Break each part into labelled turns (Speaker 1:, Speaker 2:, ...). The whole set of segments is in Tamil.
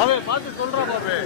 Speaker 1: பாபு பார்த்து சொல்றா பாபே.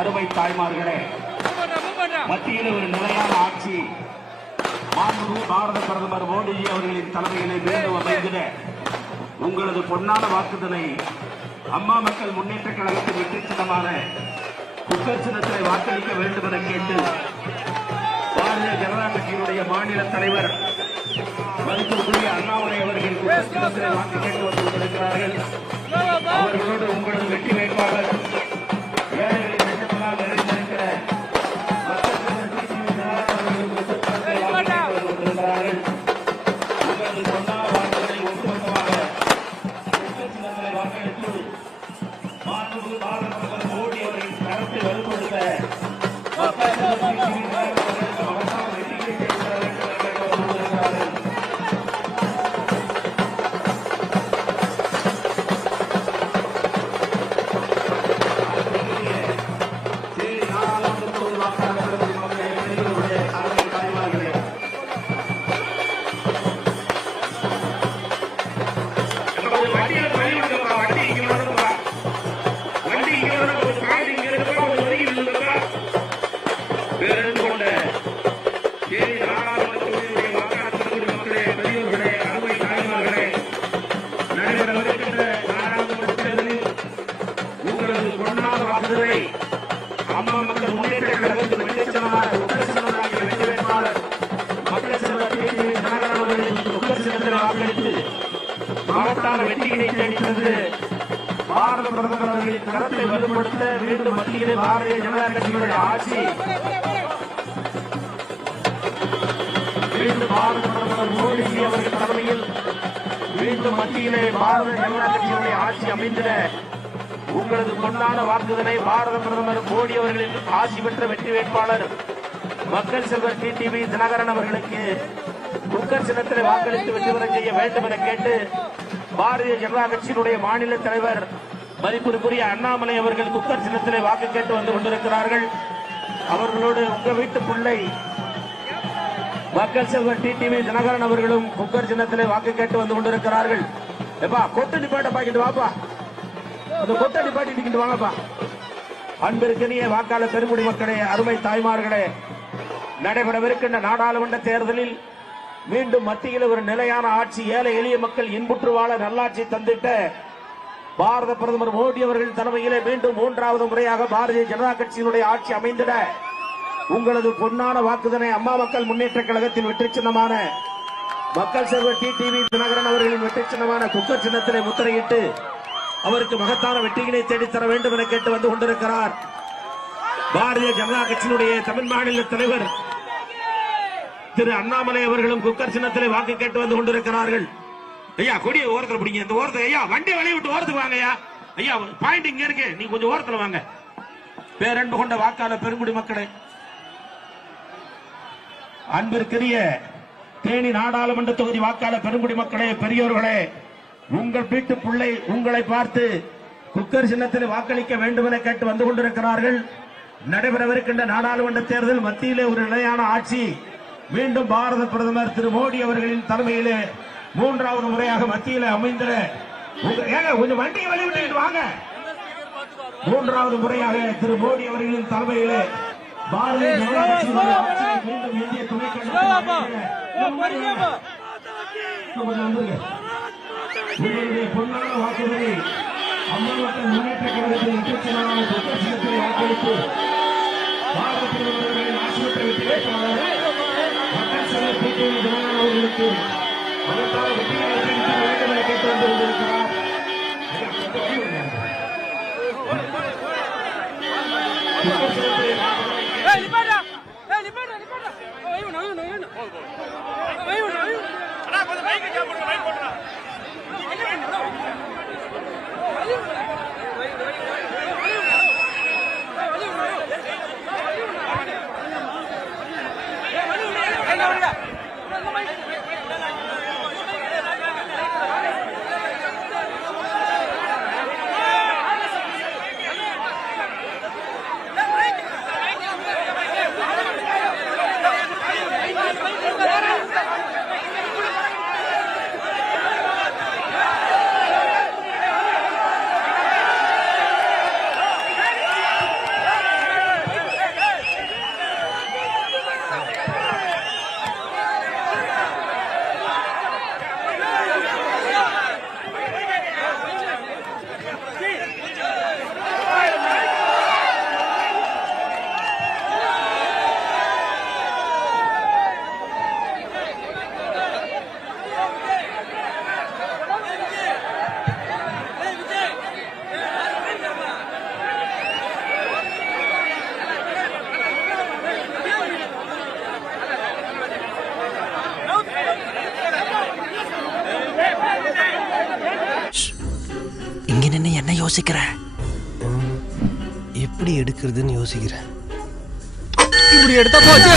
Speaker 1: அறுவை தாய்மார்களே மத்தியில் ஒரு நிலையான ஆட்சி. மாண்புமிகு பாரத பிரதமர் மோடிஜி அவர்களின் தலைமையிலே மீண்டும் அமைந்திட உங்களது பொன்னான வாக்குதலை அம்மா மக்கள் முன்னேற்ற கழகத்தின் வெற்றி சின்னமான குக்கர் சின்னத்திலே வாக்களிக்க வேண்டும் என கேட்டு பாரதிய ஜனதா கட்சியினுடைய மாநில தலைவர் மதிப்பிற்குரிய அண்ணாமலை அவர்கள் குக்கர் சின்னத்திலே வாக்கு கேட்டு வந்து கொண்டிருக்கிறார்கள். அவர்களோடு உங்களது வெற்றி வேட்பாளர் கரத்தை மீண்டும் மத்தியிலே பாரதிய ஜனதா கட்சியினுடைய ஆட்சி. மீண்டும் பாரத பிரதமர் மோடிஜி அவர்கள் தலைமையில் மீண்டும் மத்தியிலே பாரத ஜனதா கட்சியினுடைய ஆட்சி அமைந்திட உங்களது பொன்னான வாக்குதலை பாரத பிரதமர் மோடி அவர்களின் ஆட்சி பெற்ற வெற்றி வேட்பாளர் மக்கள் செல்வர் டி டிவி தினகரன் அவர்களுக்கு குக்கர் சின்னத்திலே வாக்களித்து வெற்றி பெற செய்ய வேண்டும் என கேட்டு பாரதிய ஜனதா கட்சியினுடைய மாநில தலைவர் மதிப்பிற்குரிய அண்ணாமலை அவர்கள் குக்கர் சின்னத்திலே வாக்கு கேட்டு வந்து கொண்டிருக்கிறார்கள். அவர்களோடு உங்க வீட்டு பிள்ளை மக்கள் செல்வர் டிடிவி தினகரன் அவர்களும் குக்கர் சின்னத்திலே வாக்கு கேட்டு வந்து கொண்டிருக்கிறார்கள். எப்பா கொட்டு நிப்பாட்ட பாக்கிட்டு வாப்பா. அந்த கொட்டை நிப்பாட்டி நிக்கிட்டு வாங்கப்பா. அன்பிற்கினிய வாக்காளர் பெருங்குடி மக்களே அருமை தாய்மார்களே நடைபெறவிருக்கின்ற நாடாளுமன்ற தேர்தலில் மீண்டும் மத்தியில் ஒரு நிலையான ஆட்சி ஏழை எளிய மக்கள் இன்புற்று வாழ நல்லாட்சி தந்திட்ட பாரத பிரதமர் மோடி அவர்கள் தலைமையிலே மீண்டும் மூன்றாவது முறையாக பாரதிய ஜனதா கட்சியினுடைய ஆட்சி அமைந்திட உங்களது பொன்னான வாக்குதனை அம்மா மக்கள் முன்னேற்ற கழகத்தின் வெற்றி சின்னமான மக்கள் செல்வர் டி டிவி தினகரன் அவர்களின் வெற்றி சின்னமான குக்கர் சின்னத்திலே முத்திரையிட்டு அவருக்கு மகத்தான வெற்றியினை தேடித்தர வேண்டும் என கேட்டு வந்து கொண்டிருக்கிறார். பாரதிய ஜனதா கட்சியினுடைய தமிழ் மாநில தலைவர் திரு அண்ணாமலை அவர்களும் குக்கர் சின்னத்திலே வாக்கு கேட்டு வந்து கொண்டிருக்கிறார்கள். ஐயா கொடிய ஓரத்துல பிடிங்க. இந்த ஓரத்துல ஐயா வண்டி வழி விட்டு ஓரத்துக்கு வாங்க ஐயா. ஐயா பாயிண்ட் இங்க இருக்கு. நீ கொஞ்சம் ஓரத்துல வாங்க. பேரன்பு கொண்ட வாக்காளர் பெருங்குடி மக்களே அன்பிற்குரிய தேனி நாடாளுமன்ற தொகுதி வாக்காளர் பெருங்குடி மக்களே பெரியோர்களே உங்கள் வீட்டு பிள்ளை உங்களை பார்த்து குக்கர் சின்னத்தில் வாக்களிக்க வேண்டும் என கேட்டு வந்து கொண்டிருக்கிறார்கள். நடைபெறவிருக்கின்ற நாடாளுமன்ற தேர்தல் மத்தியிலே ஒரு நிலையான ஆட்சி. மீண்டும் பாரத பிரதமர் திரு மோடி அவர்களின் தலைமையிலே மூன்றாவது முறையாக மத்தியிலே அமைந்திட ஏங்க கொஞ்சம் வண்டியை வழி விட்டுக்கிட்டு வாங்க. மூன்றாவது முறையாக திரு மோடி அவர்களின் தலைமையிலே பாரதிய ஜனதா ஆட்சியை மீண்டும் இந்திய துணை உங்களுடைய பொன்னான வாக்குறுதி அம்மா மக்கள் முன்னேற்ற கழகத்தில் நிகழ்ச்சியான பிரதேசத்தை வாக்களித்து பாரத பிரதமர்களின் ஆட்சி பெற்ற வெற்றி வேட்பாளர் மக்கள் செல்வர் டிடிவி தினகரன் அவர்களுக்கு மகத்தான வெற்றிகளை தெரிவிக்க வேண்டும் என கேட்டு வந்து கொண்டிருக்கிறார் ஐயா, கொஞ்சம் வழி விடுங்க. குக்கர் சின்னத்தை வாக்களிக்க
Speaker 2: ஏய் நிப்பாடா ஏய் நிப்பாடா நிப்பாடா ஐயோ ஐயோ ஐயோ ஐயோ ஐயோ. அண்ணா கொஞ்சம் மைக் கேப் மைக் போடுறா
Speaker 1: குக்கர்
Speaker 3: யோசிக்கிற
Speaker 4: எப்படி எடுக்கிறதுன்னு யோசிக்கிறேன்.
Speaker 3: இப்படி எடுத்தா போச்சு?